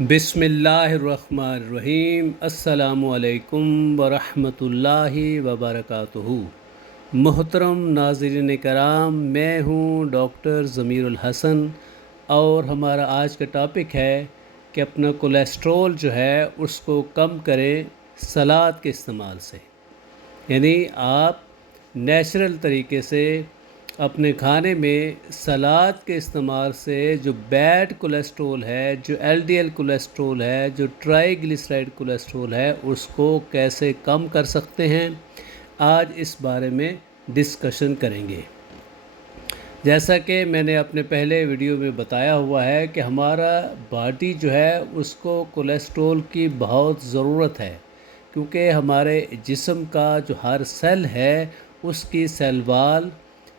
बिस्मिल्लाहिर्रहमानिर्रहीम। अस्सलामुअलैकुम वरहमतुल्लाहि वबरकातुहू। मोहतरम नाज़रीन कराम, मैं हूँ डॉक्टर ज़मीरुल हसन और हमारा आज का टॉपिक है कि अपना कोलेस्ट्रॉल जो है उसको कम करें सलाद के इस्तेमाल से। यानी आप नेचुरल तरीके से अपने खाने में सलाद के इस्तेमाल से जो बैड कोलेस्ट्रॉल है, जो एलडीएल कोलेस्ट्रॉल है, जो ट्राइग्लिसराइड कोलेस्ट्रॉल है, उसको कैसे कम कर सकते हैं, आज इस बारे में डिस्कशन करेंगे। जैसा कि मैंने अपने पहले वीडियो में बताया हुआ है कि हमारा बॉडी जो है उसको कोलेस्ट्रॉल की बहुत ज़रूरत है, क्योंकि हमारे जिस्म का जो हर सेल है उसकी cell wall,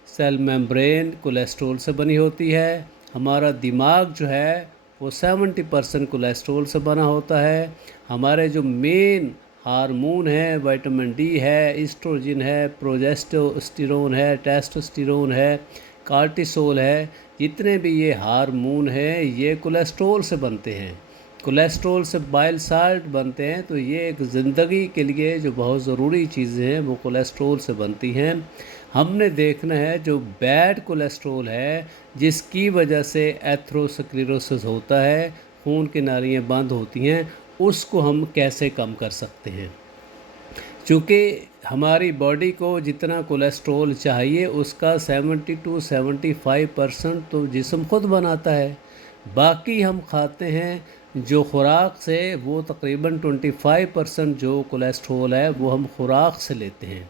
cell membrane cholesterol से बनी होती है। हमारा दिमाग जो है वो 70% कोलेस्ट्रॉल से बना होता है। हमारे जो मेन हार्मोन है, विटामिन डी है, एस्ट्रोजन है, प्रोजेस्टेरोन है, टेस्टोस्टेरोन है, कार्टिसोल है, जितने भी ये हार्मोन हैं ये कोलेस्ट्रॉल से बनते हैं। कोलेस्ट्रॉल से बाइल साल्ट बनते हैं। तो ये एक ज़िंदगी के लिए जो बहुत ज़रूरी चीज़ें हैं वो कोलेस्ट्रॉल से बनती हैं। हमने देखना है जो बैड कोलेस्ट्रॉल है जिसकी वजह से एथेरोस्क्लेरोसिस होता है, खून की नालियाँ बंद होती हैं, उसको हम कैसे कम कर सकते हैं। चूँकि हमारी बॉडी को जितना कोलेस्ट्रॉल चाहिए उसका 70 to 75% तो जिस्म खुद बनाता है। बाकी हम खाते हैं जो खुराक से, वो तकरीबन 25% जो कोलेस्ट्रॉल है वो हम खुराक से लेते हैं।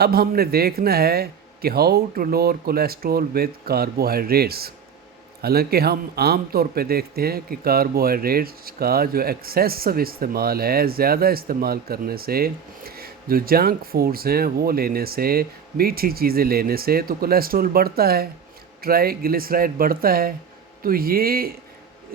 अब हमने देखना है कि how to lower cholesterol with carbohydrates. हालांकि हम आम तौर पे देखते हैं कि कार्बोहाइड्रेट्स का जो एक्सेसिव इस्तेमाल है, ज़्यादा इस्तेमाल करने से, जो जंक फूड्स हैं वो लेने से, मीठी चीज़ें लेने से तो कोलेस्ट्रॉल बढ़ता है, ट्राइग्लिसराइड बढ़ता है। तो ये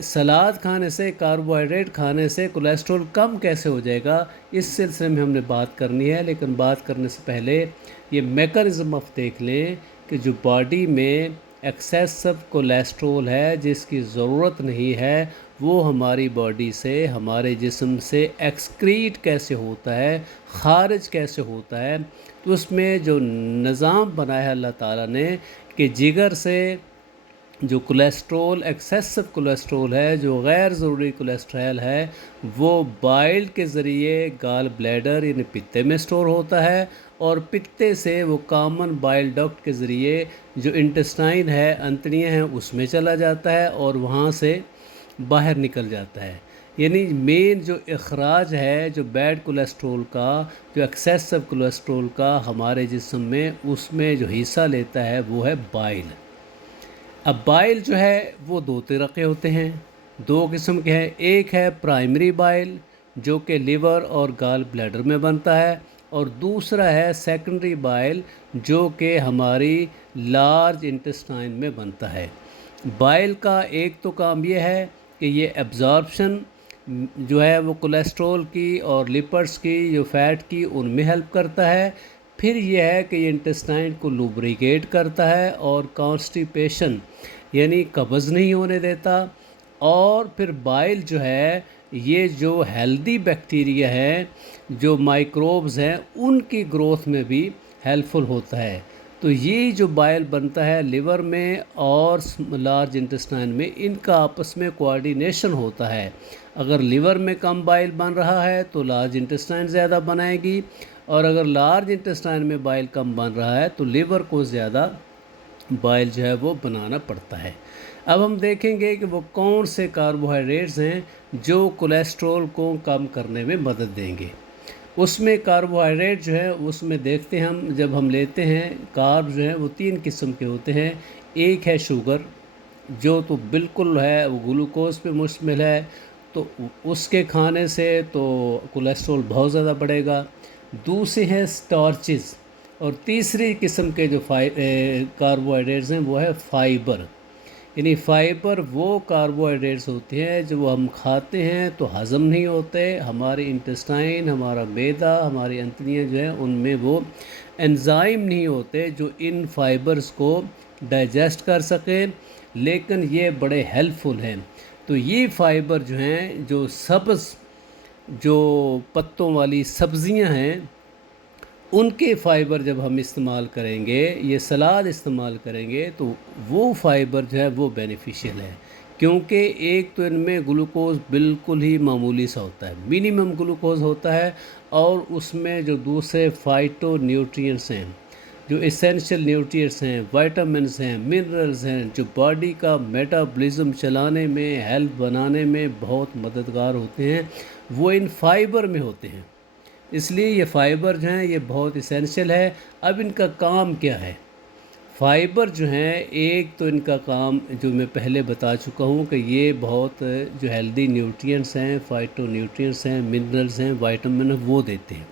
सलाद खाने से, कार्बोहाइड्रेट खाने से कोलेस्ट्रॉल कम कैसे हो जाएगा, इस सिलसिले में हमने बात करनी है। लेकिन बात करने से पहले ये मैकेनिज़्म आप देख लें कि जो बॉडी में एक्सेसिव कोलेस्ट्रॉल है जिसकी ज़रूरत नहीं है, वो हमारी बॉडी से, हमारे जिस्म से एक्सक्रीट कैसे होता है, खारिज कैसे होता है। तो उसमें जो निज़ाम बनाया है अल्लाह ताला ने कि जिगर से जो कोलेस्ट्रॉल, एक्सेसिव कोलेस्ट्रॉल है, जो गैर ज़रूरी कोलेस्ट्रॉल है, वो बाइल के ज़रिए गाल ब्लैडर यानी पित्ते में स्टोर होता है और पित्ते से वो कॉमन बाइल डक्ट के ज़रिए जो इंटेस्टाइन है, अंतड़ियाँ हैं, उसमें चला जाता है और वहाँ से बाहर निकल जाता है। यानी मेन जो अखराज है जो बैड कोलेस्ट्रॉल का, जो एक्सेसिव कोलेस्ट्रॉल का हमारे जिस्म में, उसमें जो हिस्सा लेता है वो है बाइल। अब बाइल जो है वो दो तरह के होते हैं, दो किस्म के हैं। एक है प्राइमरी बाइल जो कि लिवर और गाल ब्लैडर में बनता है, और दूसरा है सेकेंडरी बाइल जो कि हमारी लार्ज इंटेस्टाइन में बनता है। बाइल का एक तो काम ये है कि ये एब्जॉर्प्शन जो है वो कोलेस्ट्रॉल की और लिपिड्स की, जो फैट की, उनमें हेल्प करता है। फिर यह है कि ये इंटेस्टाइन को लुब्रिकेट करता है और कॉन्स्टिपेशन यानी कब्ज़ नहीं होने देता। और फिर बाइल जो है ये जो हेल्दी बैक्टीरिया हैं, जो माइक्रोब्स हैं, उनकी ग्रोथ में भी हेल्पफुल होता है। तो ये जो बाइल बनता है लिवर में और लार्ज इंटेस्टाइन में, इनका आपस में कोऑर्डिनेशन होता है। अगर लिवर में कम बाइल बन रहा है तो लार्ज इंटेस्टाइन ज़्यादा बनाएगी, और अगर लार्ज इंटेस्टाइन में बाइल कम बन रहा है तो लिवर को ज़्यादा बाइल जो है वो बनाना पड़ता है। अब हम देखेंगे कि वो कौन से कार्बोहाइड्रेट्स हैं जो कोलेस्ट्रॉल को कम करने में मदद देंगे। उसमें कार्बोहाइड्रेट जो है उसमें देखते हैं हम, जब हम लेते हैं कार्ब जो है वो तीन किस्म के होते हैं। एक है शुगर जो तो बिल्कुल है वो ग्लूकोज पे मुश्तमिल है, तो उसके खाने से तो कोलेस्ट्रॉल बहुत ज़्यादा बढ़ेगा। दूसरे हैं स्टार्चेस, और तीसरी किस्म के जो कार्बोहाइड्रेट्स हैं वो है फाइबर। यानी फाइबर वो कार्बोहाइड्रेट्स होते हैं जो हम खाते हैं तो हज़म नहीं होते, हमारे इंटेस्टाइन, हमारा मैदा, हमारी अंतड़ियाँ जो हैं उनमें वो एंजाइम नहीं होते जो इन फाइबर्स को डाइजेस्ट कर सकें, लेकिन ये बड़े हेल्पफुल हैं। तो ये फ़ाइबर जो हैं, जो सब्ज़ जो पत्तों वाली सब्ज़ियां हैं, उनके फ़ाइबर जब हम इस्तेमाल करेंगे, ये सलाद इस्तेमाल करेंगे, तो वो फ़ाइबर जो है वो बेनिफिशियल है। क्योंकि एक तो इनमें ग्लूकोज़ बिल्कुल ही मामूली सा होता है, मिनिमम ग्लूकोज़ होता है, और उसमें जो दूसरे फाइटो न्यूट्रिएंट्स हैं, जो एसेंशियल न्यूट्रिएंट्स हैं, विटामिन्स हैं, मिनरल्स हैं, जो बॉडी का मेटाबॉलिज्म चलाने में, हेल्थ बनाने में बहुत मददगार होते हैं, वो इन फाइबर में होते हैं। इसलिए ये फ़ाइबर जो हैं ये बहुत इसेंशियल है। अब इनका काम क्या है? फ़ाइबर जो हैं, एक तो इनका काम जो मैं पहले बता चुका हूँ कि ये बहुत जो हेल्दी न्यूट्रिएंट्स हैं, फाइटो न्यूट्रिएंट्स हैं, मिनरल्स हैं, विटामिन हैं, वो देते हैं।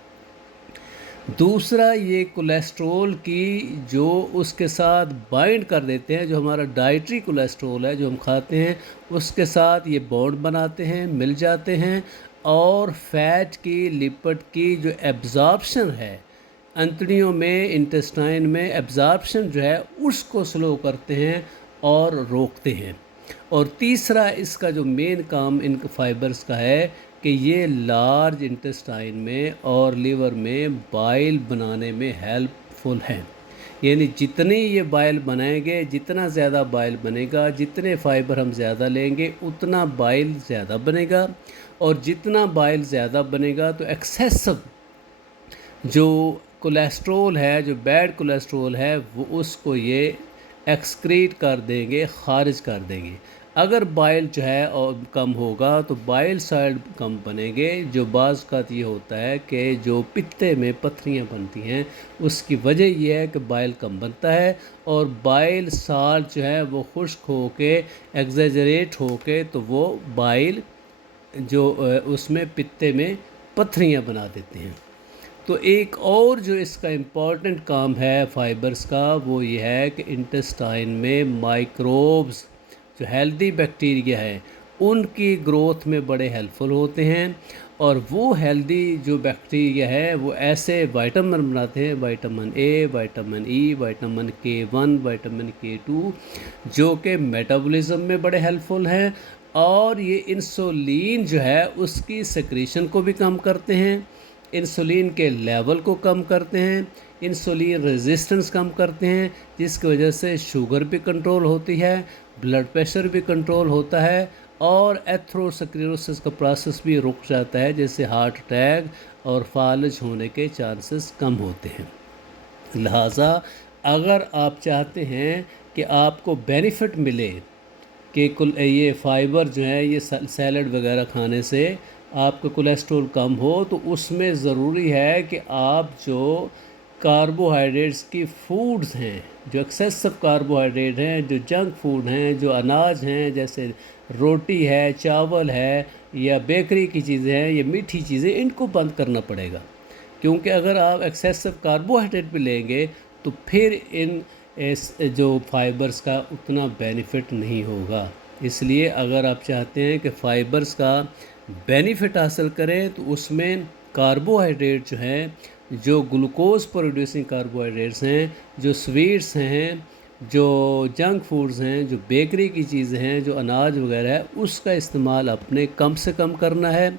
दूसरा, ये कोलेस्ट्रॉल की जो उसके साथ बाइंड कर देते हैं, जो हमारा डाइटरी कोलेस्ट्रॉल है जो हम खाते हैं, उसके साथ ये बॉन्ड बनाते हैं, मिल जाते हैं, और फैट की, लिपिड की जो एब्जॉर्प्शन है अंतड़ियों में, इंटेस्टाइन में एब्जॉर्प्शन जो है उसको स्लो करते हैं और रोकते हैं। और तीसरा, इसका जो मेन काम इन फाइबर्स का है कि ये लार्ज इंटेस्टाइन में और लीवर में बाइल बनाने में हेल्पफुल हैं। यानी जितने ये बाइल बनाएंगे, जितना ज़्यादा बाइल बनेगा, जितने फाइबर हम ज़्यादा लेंगे, उतना बाइल ज़्यादा बनेगा, और जितना बाइल ज़्यादा बनेगा तो एक्सेसिव जो कोलेस्ट्रॉल है, जो बैड कोलेस्ट्रॉल है, वो उसको ये एक्सक्रीट कर देंगे, खारिज कर देंगे। अगर बाइल जो है और कम होगा तो बाइल साइड कम बनेंगे, जो बाज़ का ये होता है कि जो पित्ते में पथरियाँ बनती हैं, उसकी वजह यह है कि बाइल कम बनता है, और बाइल साल्ट जो है वो खुश्क होके, एग्जेजरेट होके, तो वो बाइल जो उसमें पित्ते में पथरियाँ बना देते हैं। तो एक और जो इसका इम्पॉर्टेंट काम है फाइबर्स का, वो ये है कि इंटेस्टाइन में माइक्रोब्स, जो हेल्दी बैक्टीरिया है, उनकी ग्रोथ में बड़े हेल्पफुल होते हैं। और वो हेल्दी जो बैक्टीरिया है वो ऐसे विटामिन बनाते हैं, vitamin A, vitamin E, vitamin K1, vitamin K2, जो कि मेटाबॉलिज्म में बड़े हेल्पफुल हैं, और ये इंसुलिन जो है उसकी सेक्रेशन को भी कम करते हैं, इंसुलिन के लेवल को कम करते हैं, इंसुलिन रेजिस्टेंस कम करते हैं, जिसकी वजह से शुगर भी कंट्रोल होती है, ब्लड प्रेशर भी कंट्रोल होता है, और एथेरोस्क्लेरोसिस का प्रोसेस भी रुक जाता है, जैसे हार्ट अटैक और फालज होने के चांसेस कम होते हैं। लिहाजा अगर आप चाहते हैं कि आपको बेनिफिट मिले, कि कुल ये फ़ाइबर जो है ये सैलड वगैरह खाने से आपका कोलेस्ट्रॉल कम हो, तो उसमें ज़रूरी है कि आप जो कार्बोहाइड्रेट्स की फूड्स हैं, जो एक्सेसिव कार्बोहाइड्रेट हैं, जो जंक फूड हैं, जो अनाज हैं, जैसे रोटी है, चावल है, या बेकरी की चीज़ें हैं, ये मीठी चीज़ें, इनको बंद करना पड़ेगा। क्योंकि अगर आप एक्सेसिव कार्बोहाइड्रेट भी लेंगे तो फिर इन जो फाइबर्स का उतना बेनिफिट नहीं होगा। इसलिए अगर आप चाहते हैं कि फ़ाइबर्स का बेनिफिट हासिल करें, तो उसमें कार्बोहाइड्रेट जो हैं, जो ग्लूकोज प्रोड्यूसिंग कार्बोहाइड्रेट्स हैं, जो स्वीट्स हैं, जो जंक फूड्स हैं, जो बेकरी की चीज़ें हैं, जो अनाज वगैरह है, उसका इस्तेमाल अपने कम से कम करना है।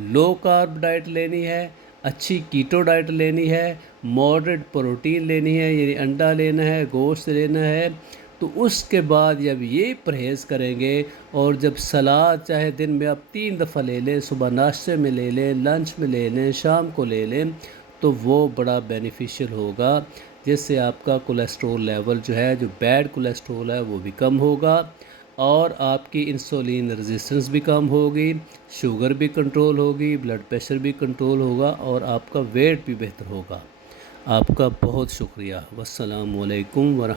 लो कार्ब डाइट लेनी है, अच्छी कीटो डाइट लेनी है, मॉडरेट प्रोटीन लेनी है, यानी अंडा लेना है, गोश्त लेना है। तो उसके बाद जब ये परहेज़ करेंगे, और जब सलाद चाहे दिन में आप 3 दफ़ा ले लें, सुबह नाश्ते में ले लें, लंच में ले लें, शाम को ले लें, तो वो बड़ा बेनिफिशियल होगा, जिससे आपका कोलेस्ट्रॉल लेवल जो है, जो बैड कोलेस्ट्रॉल है, वो भी कम होगा, और आपकी इंसुलिन रेजिस्टेंस भी कम होगी, शुगर भी कंट्रोल होगी, ब्लड प्रेशर भी कंट्रोल होगा, और आपका वेट भी बेहतर होगा। आपका बहुत शुक्रिया। वस्सलामु अलैकुम व